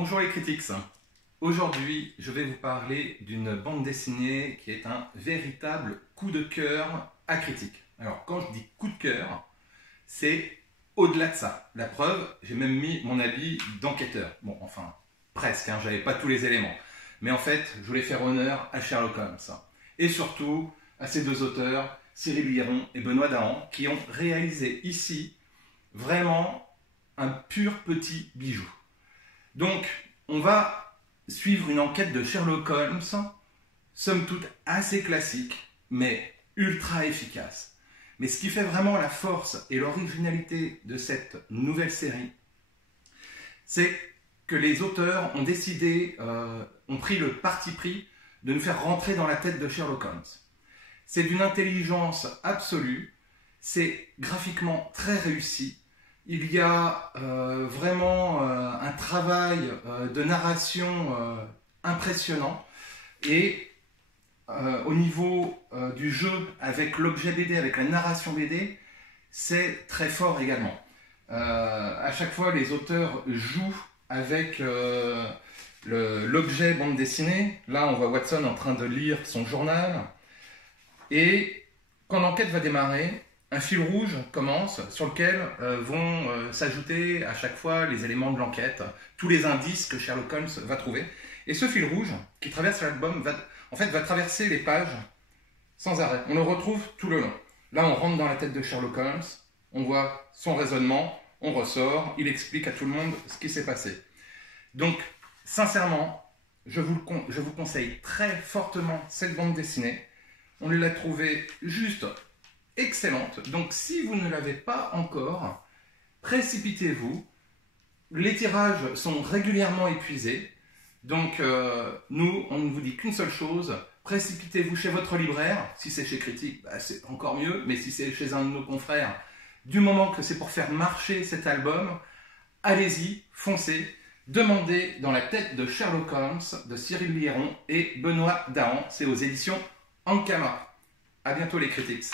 Bonjour les critiques. Aujourd'hui, je vais vous parler d'une bande dessinée qui est un véritable coup de cœur à critique. Alors, quand je dis coup de cœur, c'est au-delà de ça. La preuve, j'ai même mis mon habit d'enquêteur. Bon, enfin, presque, hein, j'avais pas tous les éléments. Mais en fait, je voulais faire honneur à Sherlock Holmes. Et surtout, à ces deux auteurs, Cyril Liron et Benoît Dahan, qui ont réalisé ici vraiment un pur petit bijou. Donc, on va suivre une enquête de Sherlock Holmes, somme toute assez classique, mais ultra efficace. Mais ce qui fait vraiment la force et l'originalité de cette nouvelle série, c'est que les auteurs ont décidé, ont pris le parti pris de nous faire rentrer dans la tête de Sherlock Holmes. C'est d'une intelligence absolue, c'est graphiquement très réussi. Il y a vraiment un travail de narration impressionnant et au niveau du jeu avec l'objet BD, avec la narration BD, c'est très fort également. À chaque fois, les auteurs jouent avec l'objet bande dessinée. Là, on voit Watson en train de lire son journal. Et quand l'enquête va démarrer, un fil rouge commence sur lequel vont s'ajouter à chaque fois les éléments de l'enquête, tous les indices que Sherlock Holmes va trouver. Et ce fil rouge qui traverse l'album va traverser les pages sans arrêt. On le retrouve tout le long. Là, on rentre dans la tête de Sherlock Holmes, on voit son raisonnement, on ressort, il explique à tout le monde ce qui s'est passé. Donc, sincèrement, je vous conseille très fortement cette bande dessinée. On l'a trouvée juste excellente. Donc si vous ne l'avez pas encore, précipitez-vous. Les tirages sont régulièrement épuisés. Donc nous, on ne vous dit qu'une seule chose, précipitez-vous chez votre libraire. Si c'est chez Critique, bah, c'est encore mieux. Mais si c'est chez un de nos confrères, du moment que c'est pour faire marcher cet album, allez-y, foncez. Demandez dans la tête de Sherlock Holmes, de Cyril Liron et Benoît Dahan. C'est aux éditions Ankama. À bientôt les critiques.